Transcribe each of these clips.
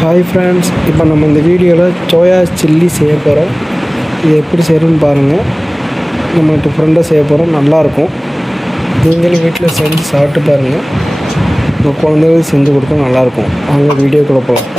Hi friends, இப்போ நம்ம இந்த வீடியோவில் சோயா சில்லி செய்ய போகிறோம். இது எப்படி செய்யணும்னு பாருங்கள். நம்ம டிஃப்ரெண்ட்டாக செய்ய போகிறோம், நல்லாயிருக்கும். நீங்களும் வீட்டில் செஞ்சு சாப்பிட்டு பாருங்கள். உங்கள் குழந்தைகளுக்கு செஞ்சு கொடுத்தா நல்லாயிருக்கும். அவங்க வீடியோக்குள்ளே போகலாம்.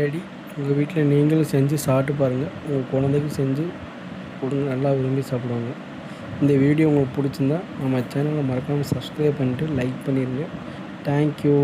ரெடி. உங்கள் வீட்டில் நீங்களும் செஞ்சு சாப்பிட்டு பாருங்கள். உங்கள் குழந்தைக்கு செஞ்சு கொடுங்க, நல்லா விரும்பி சாப்பிடுவாங்க. இந்த வீடியோ உங்களுக்கு பிடிச்சிருந்தா நம்ம சேனலை மறக்காமல் சப்ஸ்கிரைப் பண்ணிவிட்டு லைக் பண்ணிடுங்க. தேங்க்யூ.